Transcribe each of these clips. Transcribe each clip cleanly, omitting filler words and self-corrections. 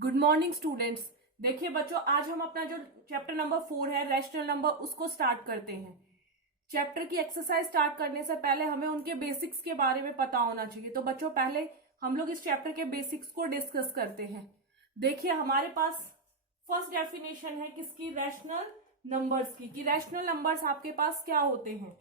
Good morning students. देखिए बच्चों, आज हम अपना जो चैप्टर नंबर 4 है रैशनल नंबर, उसको स्टार्ट करते हैं। चैप्टर की एक्सरसाइज स्टार्ट करने से पहले हमें उनके बेसिक्स के बारे में पता होना चाहिए। तो बच्चों, पहले हम लोग इस चैप्टर के बेसिक्स को डिस्कस करते हैं। देखिए, हमारे पास फर्स्ट डेफिनेशन है किसकी, रैशनल नंबर्स की, कि रैशनल नंबर्स आपके पास क्या होते हैं।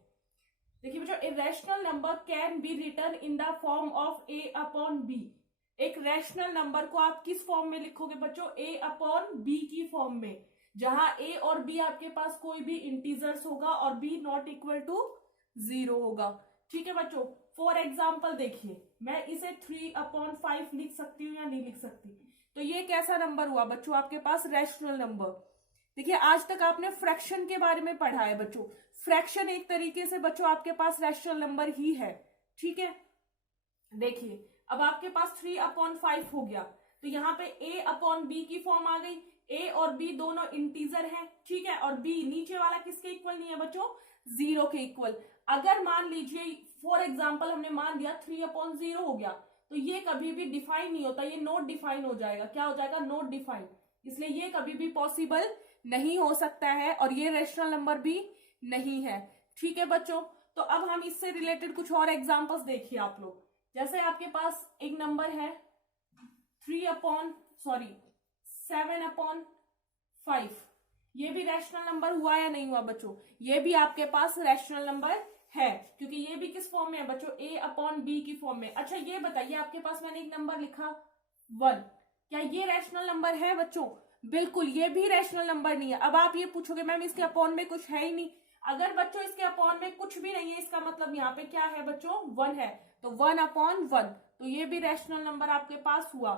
देखिए बच्चों, a rational number can be written in the form of a upon b. एक रैशनल नंबर को आप किस फॉर्म में लिखोगे बच्चों, ए अपॉन बी की फॉर्म में, जहां ए और बी आपके पास कोई भी इंटीजर्स होगा और बी नॉट इक्वल टू 0 होगा। ठीक है बच्चों, फॉर एग्जाम्पल देखिए, मैं इसे 3/5 लिख सकती हूँ या नहीं लिख सकती। तो ये कैसा नंबर हुआ बच्चों आपके पास, रैशनल नंबर। देखिए, आज तक आपने फ्रैक्शन के बारे में पढ़ा है बच्चों। फ्रैक्शन एक तरीके से बच्चों आपके पास रैशनल नंबर ही है। ठीक है, देखिए अब आपके पास 3/5 हो गया, तो यहाँ पे a अपॉन बी की फॉर्म आ गई। a और b दोनों इंटीजर हैं, ठीक है, और b नीचे वाला किसके इक्वल नहीं है बच्चों, 0 के इक्वल। अगर मान लीजिए फॉर एग्जाम्पल हमने मान दिया 3/0 हो गया, तो ये कभी भी डिफाइन नहीं होता, ये नॉट डिफाइन हो जाएगा। क्या हो जाएगा, नॉट डिफाइन। इसलिए ये कभी भी पॉसिबल नहीं हो सकता है और ये रैशनल नंबर भी नहीं है। ठीक है बच्चों, तो अब हम इससे रिलेटेड कुछ और एग्जांपल्स देखिए आप लोग। जैसे आपके पास एक नंबर है 7/5। ये भी रैशनल नंबर हुआ या नहीं हुआ बच्चों, ये भी आपके पास रैशनल नंबर है, क्योंकि ये भी किस फॉर्म में है बच्चों, a अपॉन बी की फॉर्म में। अच्छा ये बताइए, आपके पास मैंने एक नंबर लिखा 1, क्या ये रैशनल नंबर है बच्चों? बिल्कुल, ये भी रैशनल नंबर नहीं है। अब आप ये पूछोगे मैम इसके अपॉन में कुछ है ही नहीं। अगर बच्चों इसके अपॉन में कुछ भी नहीं है, इसका मतलब यहाँ पे क्या है बच्चों, 1 है, तो 1/1, तो ये भी रैशनल नंबर आपके पास हुआ।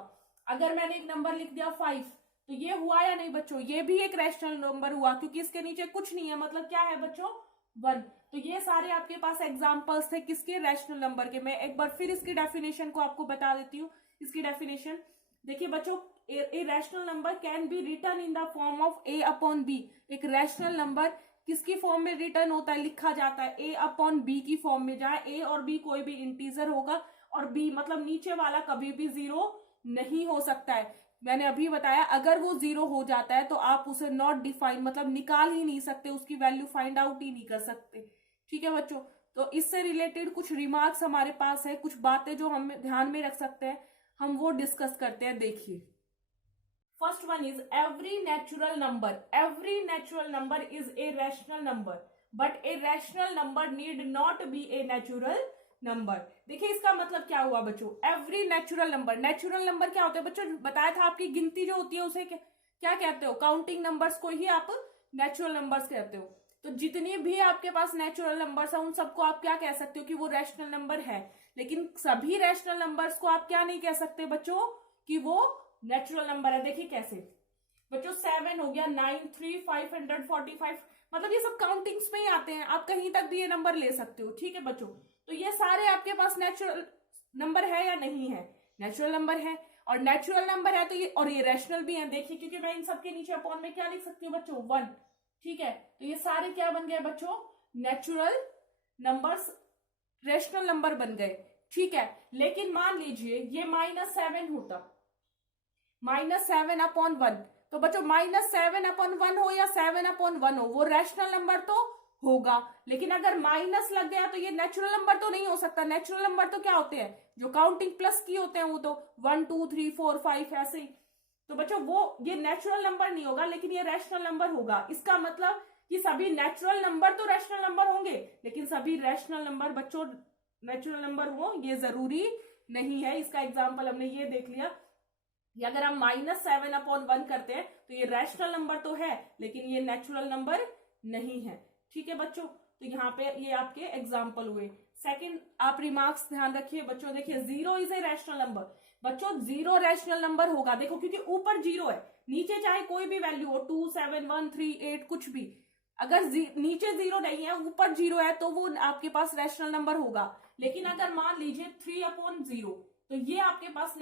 अगर मैंने एक नंबर लिख दिया 5, तो ये हुआ या नहीं बच्चों, ये भी एक रैशनल नंबर हुआ, क्योंकि इसके नीचे कुछ नहीं है, मतलब क्या है बच्चों, 1। तो ये सारे आपके पास एग्जाम्पल्स थे किसके, रैशनल नंबर के। मैं एक बार फिर इसकी डेफिनेशन को आपको बता देती हूँ। इसकी डेफिनेशन देखिए बच्चों, a rational number can be written in the form of a upon b. एक रैशनल नंबर किसकी फॉर्म में रिटर्न होता है, लिखा जाता है, ए अपॉन बी की फॉर्म में, जहां ए और बी कोई भी इंटीजर होगा और बी मतलब नीचे वाला कभी भी 0 नहीं हो सकता है। मैंने अभी बताया, अगर वो 0 हो जाता है तो आप उसे नॉट डिफाइन मतलब निकाल ही नहीं सकते, उसकी वैल्यू फाइंड आउट ही नहीं कर सकते। ठीक है बच्चों, तो इससे रिलेटेड कुछ रिमार्क्स हमारे पास है, कुछ बातें जो हम ध्यान में रख सकते हैं, हम वो डिस्कस करते हैं। देखिए, first one is every natural number is a rational number, but a rational number need not be a natural number। देखिए इसका मतलब क्या हुआ बच्चों, एवरी नेचुरल नंबर क्या होता है बच्चों, बताया था आपकी गिनती जो होती है उसे क्या कहते हो, काउंटिंग नंबर्स को ही आप नेचुरल नंबर्स कहते हो। तो जितनी भी आपके पास नेचुरल नंबर्स है उन सबको आप क्या कह सकते हो कि वो रैशनल नंबर है। लेकिन सभी रैशनल नंबर्स को आप क्या नहीं कह सकते बच्चों कि वो नेचुरल नंबर है। देखिए कैसे बच्चों, 7 हो गया, 9, 3, 545, मतलब ये सब काउंटिंग्स में ही आते हैं, आप कहीं तक भी ये नंबर ले सकते हो। ठीक है बच्चों, तो ये सारे आपके पास नेचुरल नंबर है या नहीं है, नेचुरल नंबर है। और नेचुरल नंबर है तो ये, और ये रैशनल भी है। देखिए, क्योंकि मैं इन सबके नीचे अपॉन में क्या लिख सकती हूँ बच्चों, 1। ठीक है, तो ये सारे क्या बन गए बच्चों, नेचुरल नंबर्स, रैशनल नंबर बन गए। ठीक है, लेकिन मान लीजिए ये -7 होता, -7/1, तो बच्चों -7/1 हो या 7/1 हो, वो रैशनल नंबर तो होगा। लेकिन अगर माइनस लग गया तो ये नेचुरल नंबर तो नहीं हो सकता। नेचुरल नंबर तो क्या होते हैं, जो काउंटिंग प्लस की होते हैं, वो तो 1 2 3 4 5 ऐसे ही। तो बच्चों वो ये नेचुरल नंबर नहीं होगा, लेकिन ये रैशनल नंबर होगा। इसका मतलब कि सभी नेचुरल नंबर तो रैशनल नंबर होंगे, लेकिन सभी रैशनल नंबर बच्चों नेचुरल नंबर हो ये जरूरी नहीं है। इसका एग्जाम्पल हमने ये देख लिया कि अगर हम -7/1 करते हैं तो ये रैशनल नंबर तो है, लेकिन ये नेचुरल नंबर नहीं है। ठीक है बच्चों, तो यहाँ पे ये आपके एग्जाम्पल हुए। सेकंड, आप रिमार्क्स ध्यान रखिए बच्चों। देखिए, 0 इज ए रैशनल नंबर। बच्चों 0 रैशनल नंबर होगा, देखो क्योंकि ऊपर 0 है, नीचे चाहे कोई भी वैल्यू हो, 2 7 1 3 8 कुछ भी, अगर नीचे 0 नहीं है ऊपर 0 है तो वो आपके पास रैशनल नंबर होगा। लेकिन अगर मान लीजिए 3/0, तो ये आपके पास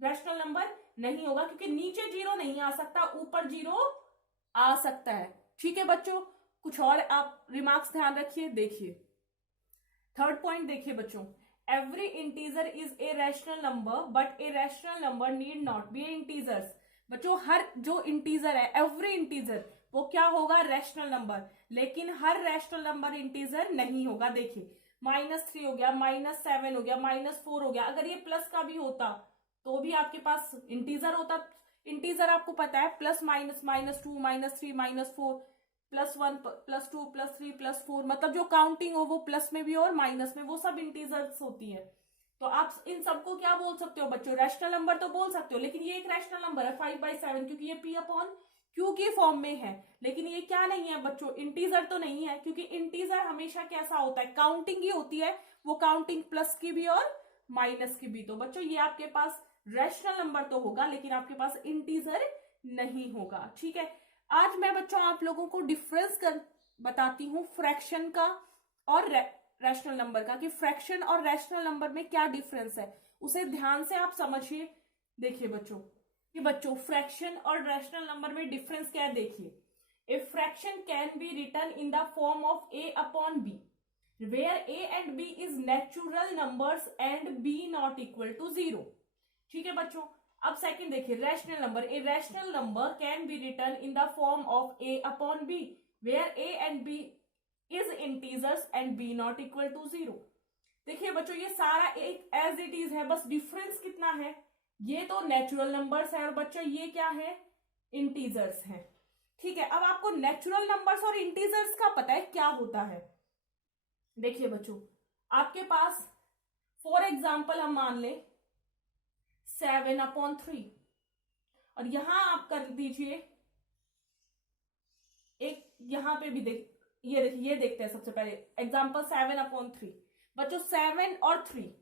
रैशनल नंबर नहीं होगा, क्योंकि नीचे 0 नहीं आ सकता, ऊपर 0 आ सकता है। ठीक है बच्चों, कुछ और आप रिमार्क्स ध्यान रखिए। देखिए थर्ड पॉइंट, देखिए बच्चों, every integer is a rational number but A rational number need not be A integers. बच्चों हर जो इंटीजर है, एवरी इंटीजर वो क्या होगा, रैशनल नंबर, लेकिन हर रैशनल नंबर इंटीजर नहीं होगा। देखिए -3 हो गया, -7 हो गया, -4 हो गया, अगर ये प्लस का भी होता तो भी आपके पास इंटीजर होता। इंटीजर आपको पता है प्लस माइनस, -2 -3 -4 +1 +2 +3 +4, मतलब जो काउंटिंग हो वो प्लस में भी और माइनस में, वो सब इंटीजर्स होती है। तो आप इन सबको क्या बोल सकते हो बच्चों, रैशनल नंबर तो बोल सकते हो, लेकिन ये एक रैशनल नंबर है 5/7, क्योंकि ये P/Q की फॉर्म में है। लेकिन ये क्या नहीं है बच्चों, इंटीजर तो नहीं है, क्योंकि इंटीजर हमेशा कैसा होता है, काउंटिंग ही होती है, वो काउंटिंग प्लस की भी और माइनस की भी। तो बच्चों ये आपके पास रैशनल नंबर तो होगा, लेकिन आपके पास इंटीजर नहीं होगा। ठीक है, आज मैं बच्चों आप लोगों को डिफरेंस बताती हूँ फ्रैक्शन का और रैशनल नंबर का, कि फ्रैक्शन और रैशनल नंबर में क्या डिफरेंस है, उसे ध्यान से आप समझिए। देखिए बच्चों, कि बच्चों फ्रैक्शन और रैशनल नंबर में डिफरेंस क्या है, देखिए a fraction can be written in the form of A/B where A and B is natural numbers and B not equal to 0। ठीक है बच्चों, अब सेकंड देखिए, rational number, a rational number can be written in the form of A/B where A and B is integers and B not equal to 0। देखिए बच्चों ये सारा एक एज इट इज है, बस डिफरेंस कितना है, ये तो नेचुरल नंबर्स है और बच्चों ये क्या है, इंटीजर्स है। ठीक है, अब आपको नेचुरल नंबर्स और इंटीजर्स का पता है क्या होता है। देखिए बच्चों, आपके पास फॉर एग्जाम्पल हम मान ले 7/3, और यहां आप कर दीजिए एक, यहां पे भी ये देखते हैं सबसे पहले एग्जाम्पल 7/3। बच्चों 7 और 3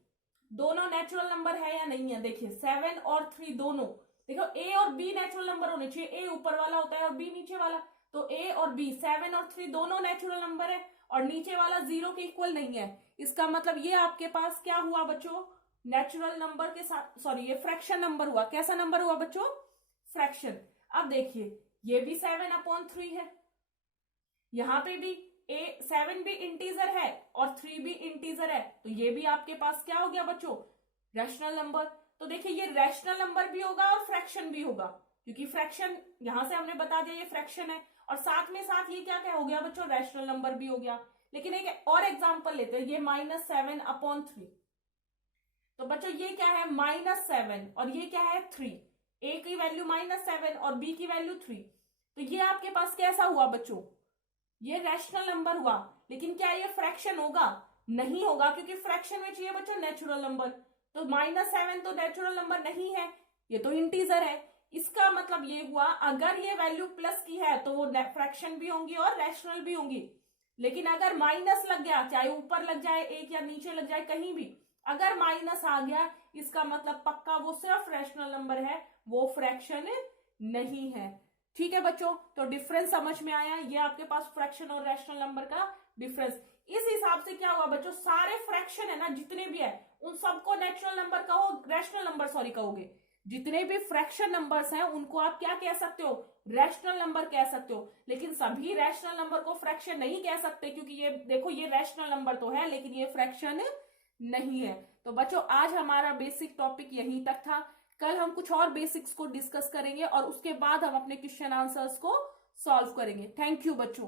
दोनों नेचुरल नंबर है या नहीं है, देखिए 7 और 3 दोनों, देखो ए और बी नेचुरल नंबर होने चाहिए, ए ऊपर वाला होता है और बी नीचे वाला, तो ए और बी 7 और 3 दोनों नेचुरल नंबर है, और नीचे वाला 0 के इक्वल नहीं है। इसका मतलब ये आपके पास क्या हुआ बच्चों, नेचुरल नंबर के साथ, सॉरी ये फ्रैक्शन नंबर हुआ। कैसा नंबर हुआ बच्चों, फ्रैक्शन। अब देखिए ये भी 7/3 है, यहां पे भी 7 भी इंटीजर है और 3 भी इंटीजर है, तो ये भी आपके पास क्या हो गया बच्चों, रैशनल नंबर। तो देखिए ये रैशनल नंबर भी होगा और फ्रैक्शन भी होगा, क्योंकि फ्रैक्शन यहां से हमने बता दिया ये फ्रैक्शन है, और साथ में साथ ये क्या क्या हो गया बच्चों, रैशनल नंबर भी हो गया। लेकिन एक और एग्जांपल लेते हैं, ये -7/3, तो बच्चों ये क्या है -7 और ये क्या है 3, ए की वैल्यू -7 और बी की वैल्यू 3, तो ये आपके पास कैसा हुआ बच्चों, ये रैशनल नंबर हुआ। लेकिन क्या ये फ्रैक्शन होगा, नहीं होगा, क्योंकि फ्रैक्शन में चाहिए बच्चों नेचुरल नंबर, तो -7 तो नेचुरल नंबर नहीं है, ये तो इंटीजर है। इसका मतलब ये हुआ अगर ये वैल्यू प्लस की है तो वो फ्रैक्शन भी होंगी और रैशनल भी होंगी, लेकिन अगर माइनस लग गया, चाहे ऊपर लग जाए एक या नीचे लग जाए कहीं भी, अगर माइनस आ गया इसका मतलब पक्का वो सिर्फ रैशनल नंबर है, वो फ्रैक्शन नहीं है। ठीक है बच्चों, तो डिफरेंस समझ में आया, ये आपके पास फ्रैक्शन और रैशनल नंबर का डिफरेंस। इस हिसाब से क्या हुआ बच्चों, सारे फ्रैक्शन है ना जितने भी है उन सबको नेचुरल नंबर कहो, रैशनल नंबर सॉरी कहोगे, जितने भी फ्रैक्शन नंबर्स हैं उनको आप क्या कह सकते हो, रैशनल नंबर कह सकते हो। लेकिन सभी रैशनल नंबर को फ्रैक्शन नहीं कह सकते, क्योंकि ये देखो ये रैशनल नंबर तो है लेकिन ये फ्रैक्शन नहीं है। तो बच्चों आज हमारा बेसिक टॉपिक यहीं तक था, कल हम कुछ और बेसिक्स को डिस्कस करेंगे और उसके बाद हम अपने क्वेश्चन आंसर्स को सॉल्व करेंगे। थैंक यू बच्चों।